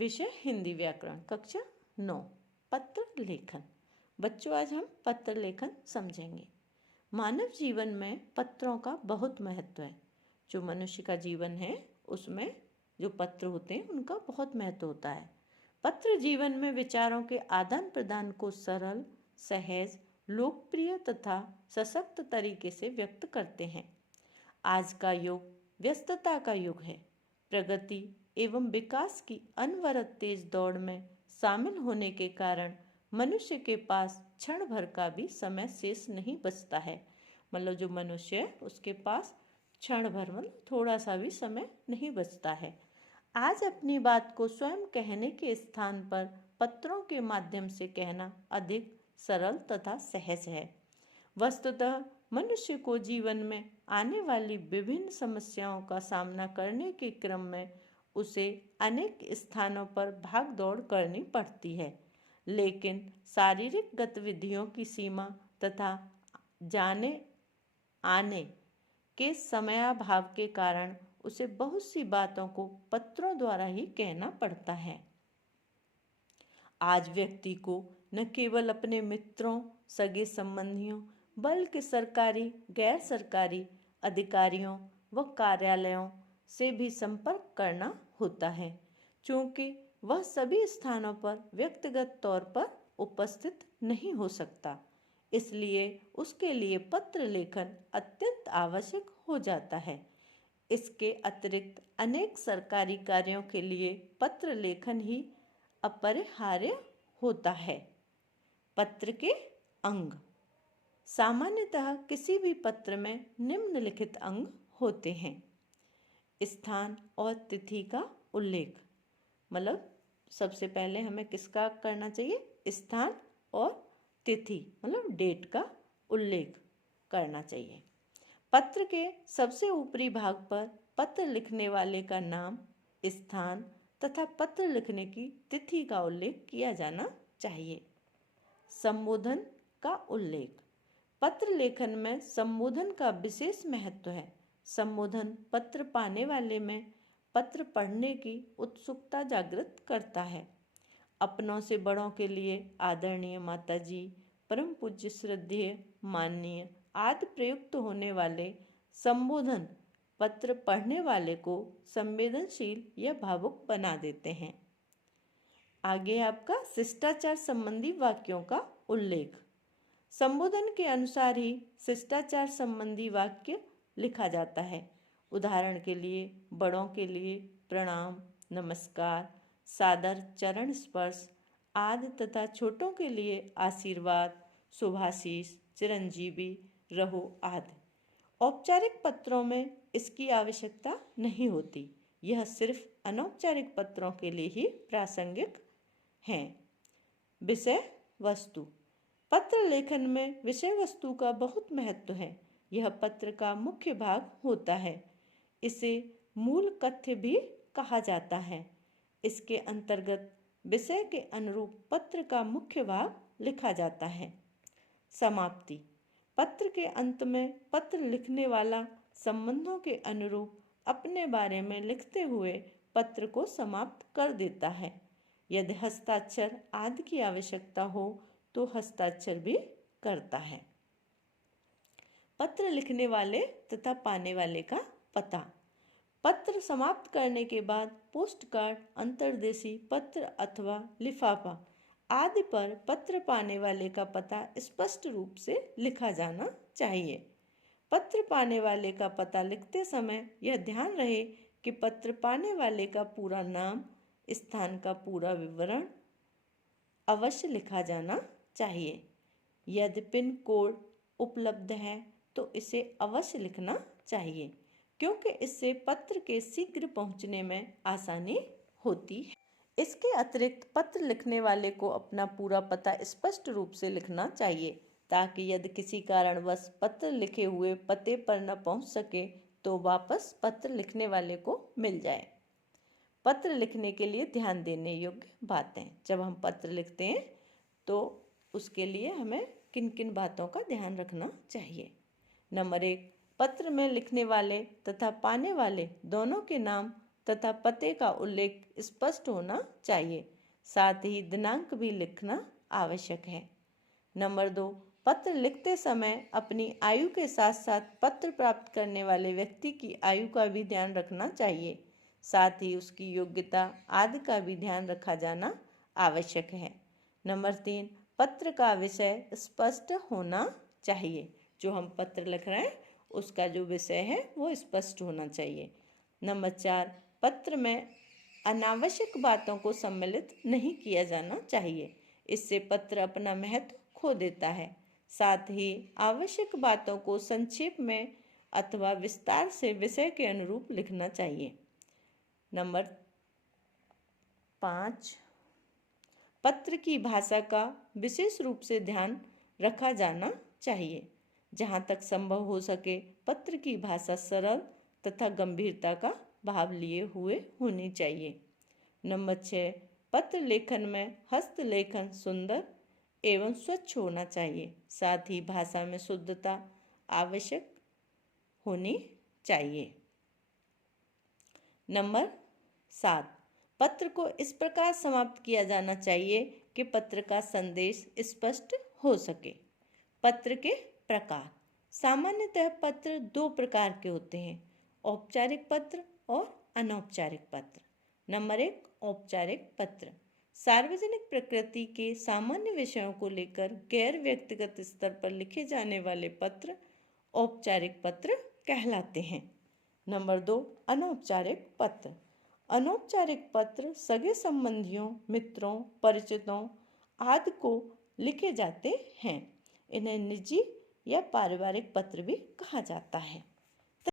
विषय हिंदी व्याकरण, कक्षा 9, पत्र लेखन। बच्चों, आज हम पत्र लेखन समझेंगे। मानव जीवन में पत्रों का बहुत महत्व है। जो मनुष्य का जीवन है उसमें जो पत्र होते हैं उनका बहुत महत्व होता है। पत्र जीवन में विचारों के आदान प्रदान को सरल, सहज, लोकप्रिय तथा सशक्त तरीके से व्यक्त करते हैं। आज का युग व्यस्तता का युग है। प्रगति एवं विकास की अनवरत तेज दौड़ में शामिल होने के कारण मनुष्य के पास क्षण भर का भी समय शेष नहीं बचता है। मतलब जो मनुष्य है उसके पास क्षण भर मतलब थोड़ा सा भी समय नहीं बचता है। आज अपनी बात को स्वयं कहने के स्थान पर पत्रों के माध्यम से कहना अधिक सरल तथा सहज है। वस्तुतः मनुष्य को जीवन में आने वाली विभिन्न समस्याओं का सामना करने के क्रम में उसे अनेक स्थानों पर भाग दौड़ करनी पड़ती है, लेकिन शारीरिक गतिविधियों की सीमा तथा जाने आने के समयाभाव के कारण उसे बहुत सी बातों को पत्रों द्वारा ही कहना पड़ता है। आज व्यक्ति को न केवल अपने मित्रों, सगे संबंधियों, बल्कि सरकारी, गैर सरकारी अधिकारियों व कार्यालयों से भी संपर्क करना होता है, क्योंकि वह सभी स्थानों पर व्यक्तिगत तौर पर उपस्थित नहीं हो सकता। इसलिए उसके लिए पत्र लेखन अत्यंत आवश्यक हो जाता है। इसके अतिरिक्त अनेक सरकारी कार्यों के लिए पत्र लेखन ही अपरिहार्य होता है। पत्र के अंग। सामान्यतः किसी भी पत्र में निम्नलिखित अंग होते हैं। स्थान और तिथि का उल्लेख। मतलब सबसे पहले हमें किसका करना चाहिए? स्थान और तिथि मतलब डेट का उल्लेख करना चाहिए। पत्र के सबसे ऊपरी भाग पर पत्र लिखने वाले का नाम, स्थान तथा पत्र लिखने की तिथि का उल्लेख किया जाना चाहिए। संबोधन का उल्लेख। पत्र लेखन में संबोधन का विशेष महत्व है। संबोधन पत्र पाने वाले में पत्र पढ़ने की उत्सुकता जागृत करता है। अपनों से बड़ों के लिए आदरणीय माताजी, परम पूज्य, श्रद्धेय, माननीय आदि प्रयुक्त होने वाले संबोधन पत्र पढ़ने वाले को संवेदनशील या भावुक बना देते हैं। आगे आपका शिष्टाचार संबंधी वाक्यों का उल्लेख। संबोधन के अनुसार ही शिष्टाचार संबंधी वाक्य लिखा जाता है। उदाहरण के लिए बड़ों के लिए प्रणाम, नमस्कार, सादर चरण स्पर्श आदि तथा छोटों के लिए आशीर्वाद, शुभाशीष, चिरंजीवी रहो आदि। औपचारिक पत्रों में इसकी आवश्यकता नहीं होती। यह सिर्फ अनौपचारिक पत्रों के लिए ही प्रासंगिक हैं। विषय वस्तु। पत्र लेखन में विषय वस्तु का बहुत महत्व है। यह पत्र का मुख्य भाग होता है। इसे मूल कथ्य भी कहा जाता है। इसके अंतर्गत विषय के अनुरूप पत्र का मुख्य भाग लिखा जाता है। समाप्ति। पत्र के अंत में पत्र लिखने वाला संबंधों के अनुरूप अपने बारे में लिखते हुए पत्र को समाप्त कर देता है। यदि हस्ताक्षर आदि की आवश्यकता हो तो हस्ताक्षर भी करता है। पत्र लिखने वाले तथा पाने वाले का पता। पत्र समाप्त करने के बाद पोस्ट कार्ड, अंतर्देशी पत्र अथवा लिफाफा आदि पर पत्र पाने वाले का पता स्पष्ट रूप से लिखा जाना चाहिए। पत्र पाने वाले का पता लिखते समय यह ध्यान रहे कि पत्र पाने वाले का पूरा नाम, स्थान का पूरा विवरण अवश्य लिखा जाना चाहिए। यदि पिन कोड उपलब्ध है तो इसे अवश्य लिखना चाहिए, क्योंकि इससे पत्र के शीघ्र पहुंचने में आसानी होती है। इसके अतिरिक्त पत्र लिखने वाले को अपना पूरा पता स्पष्ट रूप से लिखना चाहिए, ताकि यदि किसी कारणवश पत्र लिखे हुए पते पर न पहुंच सके तो वापस पत्र लिखने वाले को मिल जाए। पत्र लिखने के लिए ध्यान देने योग्य बातें। जब हम पत्र लिखते हैं तो उसके लिए हमें किन किन बातों का ध्यान रखना चाहिए। नंबर 1, पत्र में लिखने वाले तथा पाने वाले दोनों के नाम तथा पते का उल्लेख स्पष्ट होना चाहिए। साथ ही दिनांक भी लिखना आवश्यक है। नंबर 2, पत्र लिखते समय अपनी आयु के साथ साथ पत्र प्राप्त करने वाले व्यक्ति की आयु का भी ध्यान रखना चाहिए। साथ ही उसकी योग्यता आदि का भी ध्यान रखा जाना आवश्यक है। नंबर 3, पत्र का विषय स्पष्ट होना चाहिए। जो हम पत्र लिख रहे हैं उसका जो विषय है वो स्पष्ट होना चाहिए। नंबर 4, पत्र में अनावश्यक बातों को सम्मिलित नहीं किया जाना चाहिए। इससे पत्र अपना महत्व खो देता है। साथ ही आवश्यक बातों को संक्षेप में अथवा विस्तार से विषय के अनुरूप लिखना चाहिए। नंबर 5, पत्र की भाषा का विशेष रूप से ध्यान रखा जाना चाहिए। जहाँ तक संभव हो सके पत्र की भाषा सरल तथा गंभीरता का भाव लिए हुए होनी चाहिए। नंबर 6, पत्र लेखन में हस्तलेखन सुंदर एवं स्वच्छ होना चाहिए। साथ ही भाषा में शुद्धता आवश्यक होनी चाहिए। नंबर 7, पत्र को इस प्रकार समाप्त किया जाना चाहिए कि पत्र का संदेश स्पष्ट हो सके। पत्र के प्रकार। सामान्यतः पत्र 2 प्रकार के होते हैं, औपचारिक पत्र और अनौपचारिक पत्र। नंबर 1, औपचारिक पत्र। सार्वजनिक प्रकृति के सामान्य विषयों को लेकर गैर व्यक्तिगत स्तर पर लिखे जाने वाले पत्र औपचारिक पत्र कहलाते हैं। नंबर 2, अनौपचारिक पत्र। अनौपचारिक पत्र सगे संबंधियों, मित्रों, परिचितों आदि को लिखे जाते हैं। इन्हें निजी या पारिवारिक पत्र भी कहा जाता है।